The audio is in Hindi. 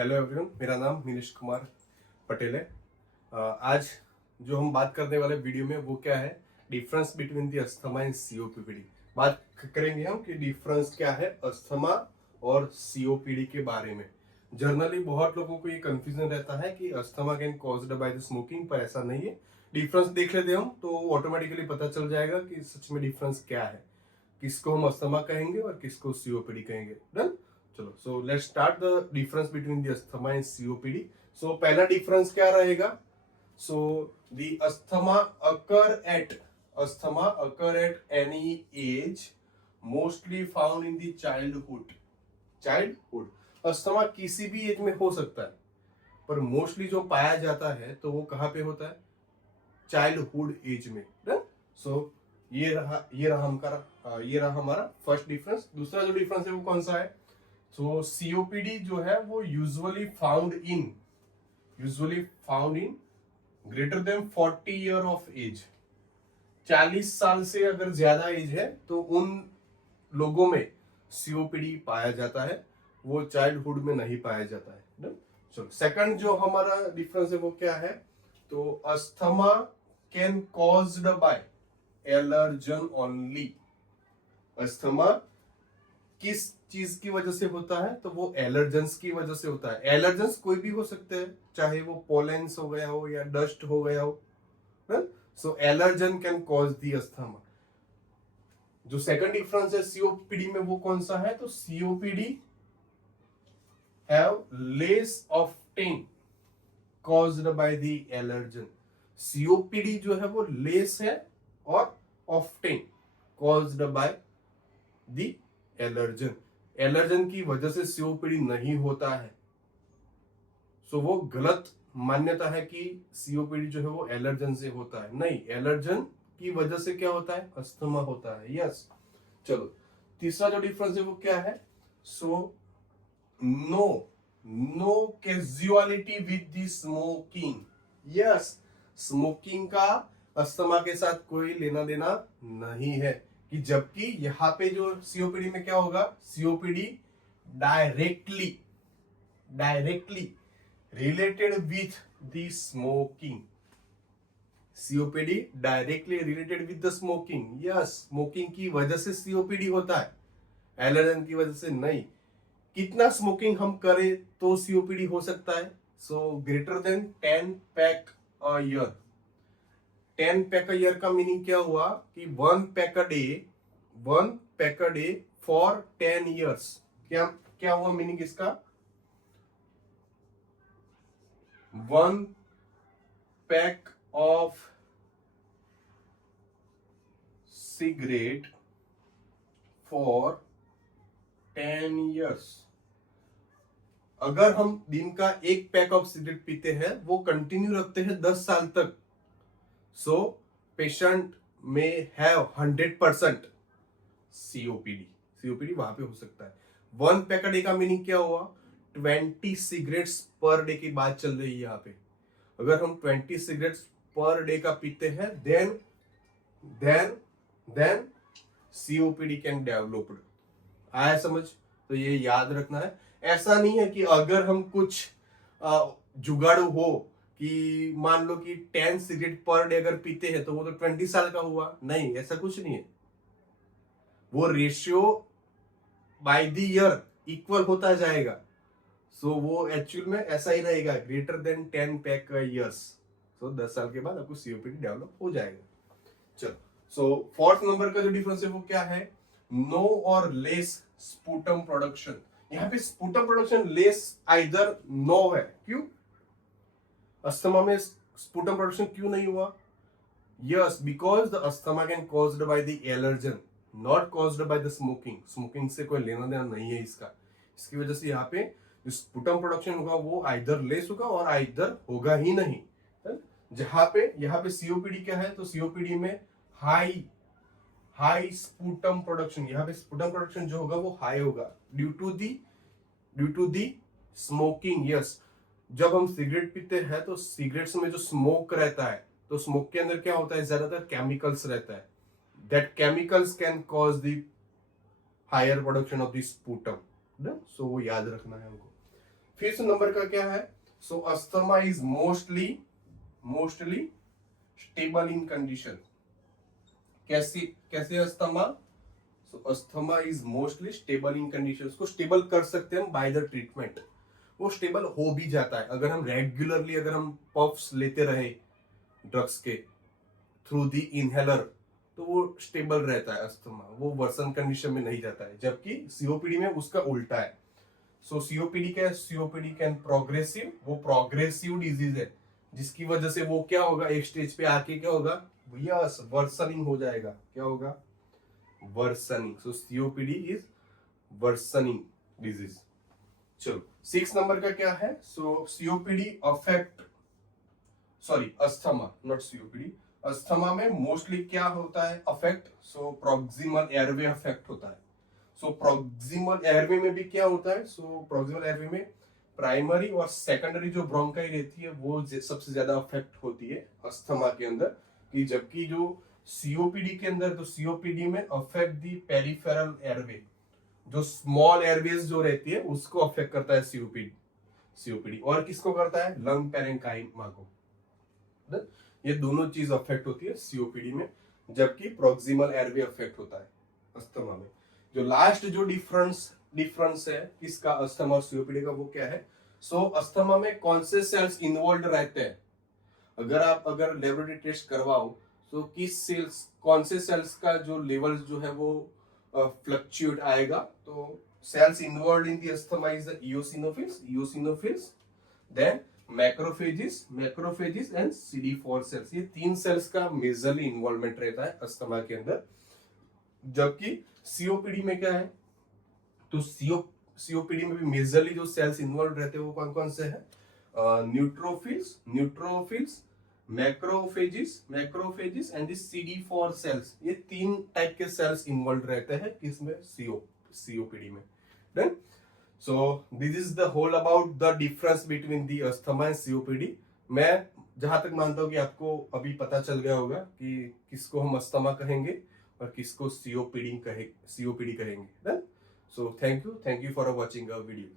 हेलो एवरीवन, मेरा नाम मिनीश कुमार पटेल है। आज जो हम बात करने वाले वीडियो में वो क्या है, difference between the asthma and COPD. बात करेंगे हम कि डिफरेंस क्या है अस्थमा और सीओपीडी के बारे में। जनरली बहुत लोगों को ये कंफ्यूजन रहता है कि asthma can caused by the smoking, पर ऐसा नहीं है। डिफरेंस देख लेते हम तो ऑटोमेटिकली पता चल जाएगा कि सच में डिफरेंस क्या है, किसको हम अस्थमा कहेंगे और किसको सीओपीडी कहेंगे। डन। चलो, so let's start the difference between the asthma and COPD. So पहला डिफरेंस क्या रहेगा? So the asthma occur at any age, mostly found in the childhood. Asthma किसी भी एज में हो सकता है, पर मोस्टली जो पाया जाता है तो वो कहाँ पे होता है? चाइल्डहुड एज में। सो ये रहा हमारा फर्स्ट डिफरेंस। दूसरा जो डिफरेंस है वो कौन सा है? सो सीओपीडी जो है वो usually found in greater than 40 year of age. 40 साल से अगर ज्यादा एज है तो उन लोगों में सीओपीडी पाया जाता है, वो चाइल्डहुड में नहीं पाया जाता है। चलो, सेकंड जो हमारा डिफरेंस है वो क्या है? तो asthma can caused bye allergen only. Asthma किस चीज की वजह से होता है? तो वो एलर्जेंस की वजह से होता है। एलर्जेंस कोई भी हो सकते हैं, चाहे वो पोलेंस हो गया हो या डस्ट हो गया हो। So allergen can cause the asthma. जो सेकंड डिफरेंस है सीओपीडी में वो कौन सा है? तो COPD have less often caused by the allergen. COPD जो है वो लेस है और often caused by the allergen. Allergen की वजह से सीओपीडी नहीं होता है। सो वो गलत मान्यता है कि सीओपीडी जो है वो एलर्जन से होता है। नहीं, एलर्जन की वजह से क्या होता है? अस्थमा होता है। यस। चलो, तीसरा जो डिफरेंस है वो क्या है? So no causality with the smoking. Yes, smoking का अस्थमा के साथ कोई लेना देना नहीं है। कि जबकि यहां पे जो सीओपीडी में क्या होगा? COPD directly related with the smoking. COPD directly related with the smoking. Yes, smoking की वजह से सीओपीडी होता है, एलर्जन की वजह से नहीं। कितना स्मोकिंग हम करें तो सीओपीडी हो सकता है? So greater than 10 pack a year. 10 pack a year का मीनिंग क्या हुआ? कि 1 pack a day for 10 years. क्या हुआ मीनिंग इसका? 1 pack of cigarette for 10 years. अगर हम दिन का एक पैक ऑफ सिगरेट पीते हैं, वो कंटिन्यू रखते हैं 10 साल तक, सो पेशेंट में हैव 100% सीओपीडी वहां पे हो सकता है। 1 पैक अ डे का मीनिंग क्या हुआ? 20 सिगरेट्स पर डे की बात चल रही है यहाँ पे। अगर हम 20 सिगरेट्स पर डे का पीते हैं, देन सीओपीडी कैन डेवलप्ड। आया समझ? तो ये याद रखना है। ऐसा नहीं है कि अगर हम कुछ जुगाड़ू हो कि मान लो कि 10 सिगरेट पर डे अगर पीते हैं तो वो तो 20 साल का हुआ। नहीं, ऐसा कुछ नहीं है। वो ratio by the year equal होता जाएगा। सो वो एक्चुअल में ऐसा ही रहेगा, ग्रेटर देन 10 पैक ईयर्स। सो 10 साल के बाद आपको सीओपीडी डेवलप हो जाएगा। चलो, सो फोर्थ नंबर का जो डिफरेंस है वो क्या है? नो और लेस स्पूटम प्रोडक्शन। यहाँ पे sputum production less either no है। क्यों? अस्थमा में स्पूटम प्रोडक्शन क्यों नहीं हुआ? Yes, because the asthma can caused by the allergen, not caused by the smoking. Smoking से कोई लेना देना नहीं है इसका। इसकी वजह से यहाँ पे जो स्पूटम प्रोडक्शन होगा वो आइदर लेस होगा और आइदर होगा ही नहीं। जहां पे यहाँ पे सीओपीडी क्या है? तो सीओपीडी में हाई स्पूटम प्रोडक्शन। यहाँ पे स्पूटम प्रोडक्शन जो होगा वो हाई होगा due to the smoking. Yes, जब हम सिगरेट पीते हैं तो सिगरेट्स में जो स्मोक रहता है, तो स्मोक के अंदर क्या होता है? ज्यादातर केमिकल्स रहता है। That chemicals can cause the higher production of the sputum. So वो याद रखना है हमको। फिफ्थ नंबर का क्या है? So asthma is mostly stable in condition. कैसी कैसे asthma? So asthma is mostly stable in condition. उसको स्टेबल कर सकते हैं हम बाय द ट्रीटमेंट। वो स्टेबल हो भी जाता है अगर हम रेगुलरली अगर हम पफ्स लेते रहे ड्रग्स के थ्रू दी इनहेलर, तो वो स्टेबल रहता है अस्थमा, वो वर्सन कंडीशन में नहीं जाता है। जबकि सीओपीडी में उसका उल्टा है। सो सीओपीडी क्या है? सीओपीडी कैन प्रोग्रेसिव, वो प्रोग्रेसिव डिजीज है जिसकी वजह से वो क्या होगा, एक स्टेज पे आके क्या होगा, यस वर्सनिंग हो जाएगा। क्या होगा? Worsening. So COPD is worsening disease. चलो 6 नंबर का क्या है? So COPD affect, sorry asthma not COPD. Asthma में मोस्टली क्या होता है affect? So proximal airway affect होता है। सो प्रोक्सिमल एयरवे में भी क्या होता है? सो प्रोक्सिमल एयरवे में प्राइमरी और सेकेंडरी जो ब्रोंकाई रहती है वो सबसे ज्यादा अफेक्ट होती है अस्थमा के अंदर। कि जबकि जो सीओपीडी के अंदर, तो सीओपीडी में अफेक्ट दी पेरिफेरल एयरवे, जो स्मॉल एयरवेज जो रहती है उसको अफेक्ट करता है सीओपीडी। और किसको करता है? लंग पैरेंकाइमा को। ये दोनों चीज अफेक्ट होती है सीओपीडी में, जबकि प्रोक्सिमल एयरवे अफेक्ट होता है अस्थमा में। जो लास्ट जो डिफरेंस है किसका, अस्थमा और सीओपीडी का, वो क्या है? सो अस्थमा में कौन से सेल्स इन्वॉल्व रहते हैं? अगर लेबोरेटरी टेस्ट करवाओ तो किस सेल्स, कौन से सेल्स का जो लेवल जो है वो फ्लक्चुएट आएगा? तो cells involve in the asthma is the eosinophils, then macrophages and CD4 cells. ये 3 सेल्स का मेजरली इन्वॉल्वमेंट रहता है अस्थमा के अंदर। जबकि सीओपीडी में क्या है? तो सीओपीडी में भी मेजरली जो सेल्स इन्वॉल्व रहते हैं वो कौन कौन से हैं? Neutrophils, macrophages and CD4 cells. ये 3 टाइप के सेल्स इन्वॉल्व रहते हैं किसमें? सीओपीडी में। Done. So this is the whole about the difference between the asthma and COPD। मैं जहां तक मानता हूं कि आपको अभी पता चल गया होगा कि किसको हम अस्थमा कहेंगे और किसको सीओपीडी कहेंगे। So thank you for watching our video।